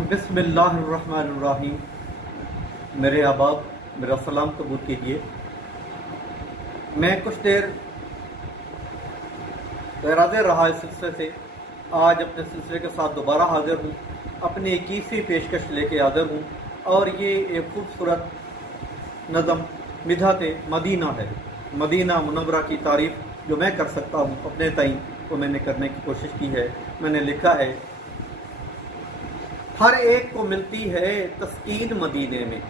बिस्मिल्लाहिर्रहमानिर्रहीम। मेरे अहबाब, मेरा सलाम कबूल कीजिए। मैं कुछ देर गैराज़े रहा इस सिलसिले से। आज अपने सिलसिले के साथ दोबारा हाजिर हूँ। अपनी 21वीं पेशकश लेके हाजिर हूँ और ये एक खूबसूरत नज़म मिधात मदीना है। मदीना मुनव्वरा की तारीफ़ जो मैं कर सकता हूँ अपने तईं, तो मैंने करने की कोशिश की है। मैंने लिखा है, हर एक को मिलती है तस्कीन मदीने में,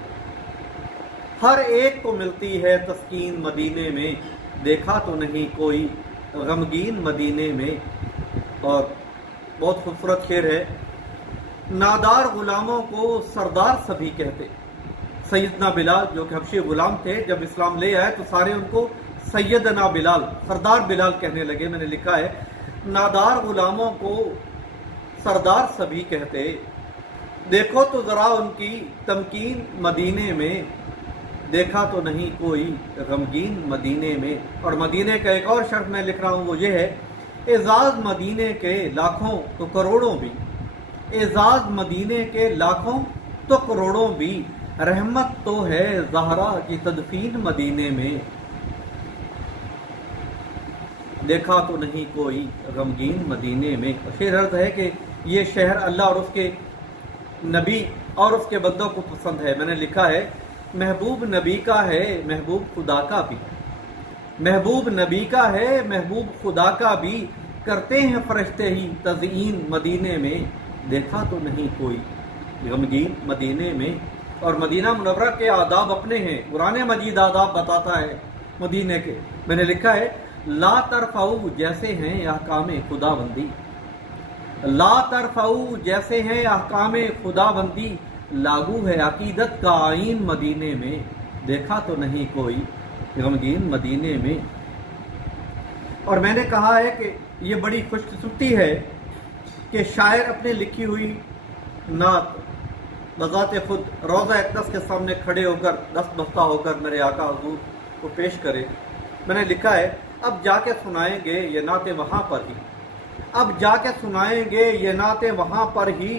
हर एक को मिलती है तस्कीन मदीने में, देखा तो नहीं कोई गमगीन मदीने में। और बहुत खूबसूरत शेर है, नादार गुलामों को सरदार सभी कहते। सैयदना बिलाल जो कि हबशी गुलाम थे, जब इस्लाम ले आए तो सारे उनको सैयदना बिलाल, सरदार बिलाल कहने लगे। मैंने लिखा है, नादार गुलामों को सरदार सभी कहते, देखो तो जरा उनकी तमकीन मदीने में, देखा तो नहीं कोई गमगीन मदीने में। और मदीने का एक और शर्त मैं लिख रहा हूँ, वो ये है, एजाज मदीने के लाखों तो करोड़ों भी, एजाज मदीने के लाखों तो करोड़ों भी, रहमत तो है ज़हरा की तदफीन मदीने में, देखा तो नहीं कोई गमगीन मदीने में। शेर अर्थ है कि ये शहर अल्लाह और उसके नबी और उसके बंदों को पसंद है। मैंने लिखा है, महबूब नबी का है महबूब खुदा का भी, महबूब नबी का है महबूब खुदा का भी, करते हैं फरिश्ते ही तज़ीन मदीने में, देखा तो नहीं कोई गमगीन मदीने में। और मदीना मुनव्वरा के आदाब अपने हैं, कुरान मजीद आदाब बताता है मदीने के। मैंने लिखा है, ला तरफ़ाऊ जैसे हैं अहकामे खुदाबंदी, ला तरफ़ाऊ जैसे हैं अहकामे खुदाबंदी, लागू है अकीदत का आईन मदीने में, देखा तो नहीं कोई गमगीन मदीने में। और मैंने कहा है कि ये बड़ी खुशकिस्मती है कि शायर अपने लिखी हुई नात बज़ाते खुद रोज़ा अक़दस के सामने खड़े होकर दस्तबस्ता होकर मेरे आका हुज़ूर को पेश करे। मैंने लिखा है, अब जाके सुनाएंगे ये नाते वहाँ पर ही, अब जाके सुनाएंगे ये नाते वहाँ पर ही,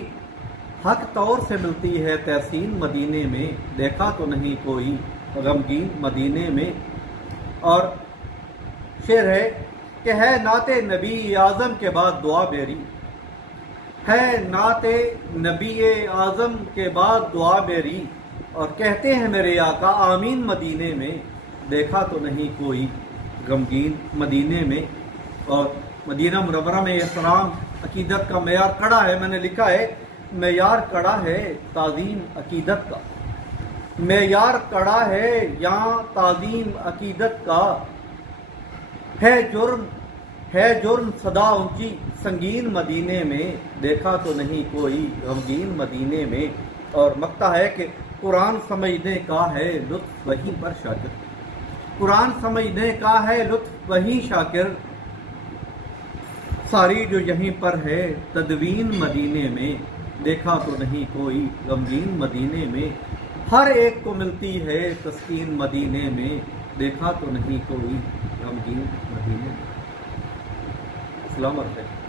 हक तौर से मिलती है तहसीन मदीने में, देखा तो नहीं कोई गमगीन मदीने में। और शेर है कि है नाते नबी आज़म के बाद दुआ बेरी, है नाते नबी आज़म के बाद दुआ बेरी, और कहते हैं मेरे आका आमीन मदीने में, देखा तो नहीं कोई गमगीन मदीने में। और मदीना मुनव्वरा में एहतराम अकीदत का मेयार कड़ा है। मैंने लिखा है, मेयार कड़ा है ताज़ीम अकीदत का, मेयार कड़ा है यहाँ ताज़ीम अकीदत का, है जुर्म सदा ऊंची संगीन मदीने में, देखा तो नहीं कोई गमगीन मदीने में। और मक्ता है कि कुरान समझने का है लुत्फ वहीं पर शाकिर, कुरान समझने का है लुत्फ वहीं शाकिर, सारी जो यहीं पर है तदवीन मदीने में, देखा तो नहीं कोई गमगीन मदीने में, हर एक को मिलती है तस्कीन मदीने में, देखा तो नहीं कोई गमगीन मदीने में। अस्सलाम वालेकुम।